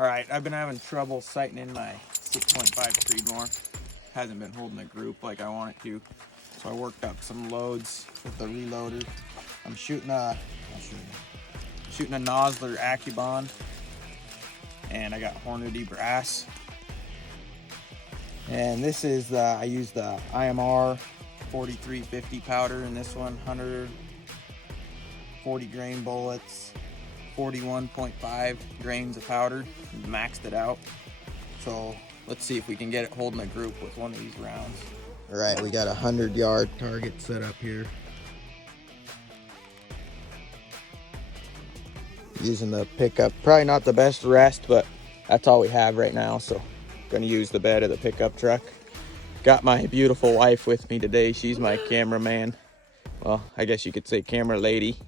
All right, I've been having trouble sighting in my 6.5 Creedmoor. Hasn't been holding a group like I want it to. So I worked up some loads with the reloader. I'm shooting a Nosler Accubond, and I got Hornady brass. And this is I use the IMR 4350 powder in this one, 140 grain bullets, 41.5 grains of powder, maxed it out. So let's see if we can get it holding a group with one of these rounds. All right, we got a 100-yard target set up here. Using the pickup, probably not the best rest, but that's all we have right now. So gonna use the bed of the pickup truck. Got my beautiful wife with me today. She's my cameraman. Well, I guess you could say camera lady.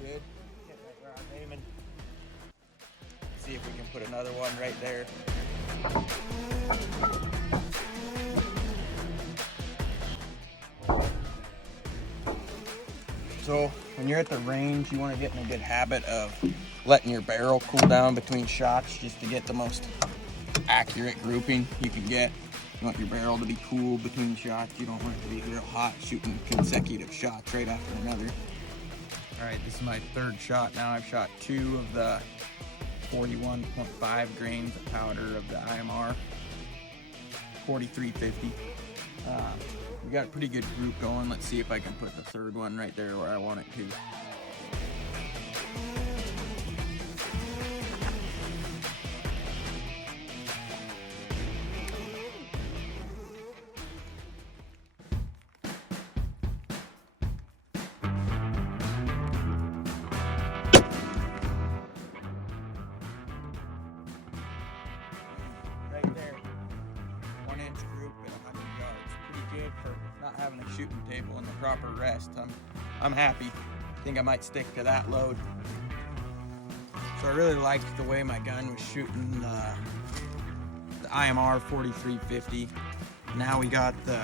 Good. Hit right where I'm aiming. See if we can put another one right there. So when you're at the range, you want to get in a good habit of letting your barrel cool down between shots just to get the most accurate grouping you can get. You want your barrel to be cool between shots. You don't want it to be real hot shooting consecutive shots right after another. All right, this is my third shot now. I've shot 2 of the 41.5 grains of powder of the IMR 4350. We got a pretty good group going. Let's see if I can put the third one right there where I want it to. Right there, 1-inch group at 100 yards. Pretty good for not having a shooting table and the proper rest. I'm happy. I think I might stick to that load. So I really liked the way my gun was shooting the IMR 4350. Now we got the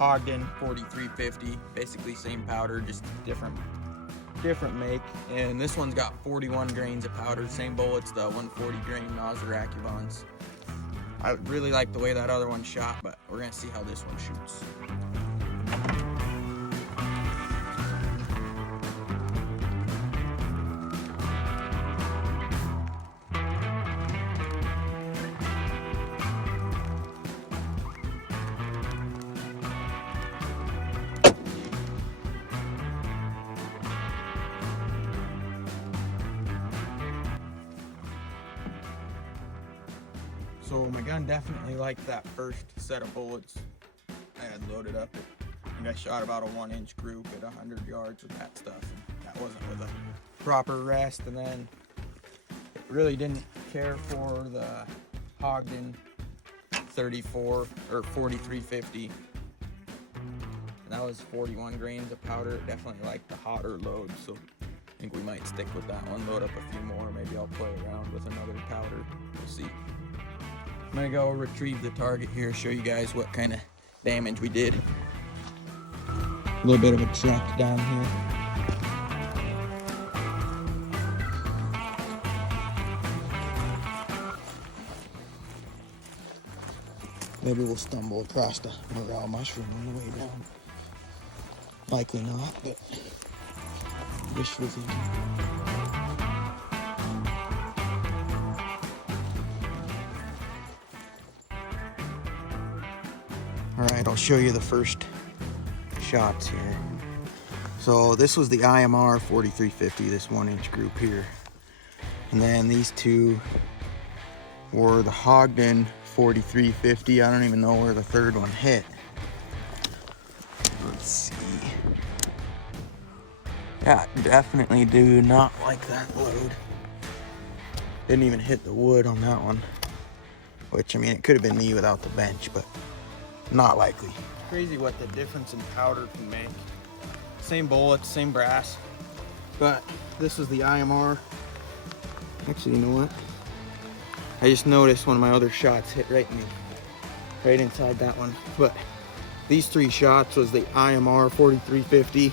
Ogden 4350, basically same powder, just different make. And this one's got 41 grains of powder, same bullets, the 140 grain Nosler Accubonds. I really like the way that other one shot, but we're gonna see how this one shoots. So my gun definitely liked that first set of bullets I had loaded up. I think I shot about a 1-inch group at 100 yards with that stuff. And that wasn't with a proper rest. And then it really didn't care for the Ogden 34 or 4350. And that was 41 grains of powder. It definitely liked the hotter load. So I think we might stick with that one. Load up a few more. Maybe I'll play around with another powder. We'll see. I'm gonna go retrieve the target here, show you guys what kind of damage we did. A little bit of a truck down here. Maybe we'll stumble across the morale mushroom on the way down. Likely not, but wishful thinking. All right, I'll show you the first shots here. So this was the IMR 4350, this 1-inch group here. And then these two were the Ogden 4350. I don't even know where the third one hit. Let's see. Yeah, definitely do not like that load. Didn't even hit the wood on that one. Which, I mean, it could have been me without the bench, but not likely. Crazy what the difference in powder can make. Same bullets, same brass. But this is the IMR. Actually, you know what? I just noticed one of my other shots hit right inside that one. But these 3 shots was the IMR 4350,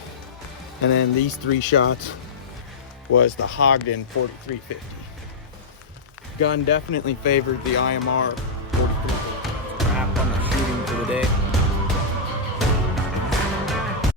and then these 3 shots was the Ogden 4350. Gun definitely favored the IMR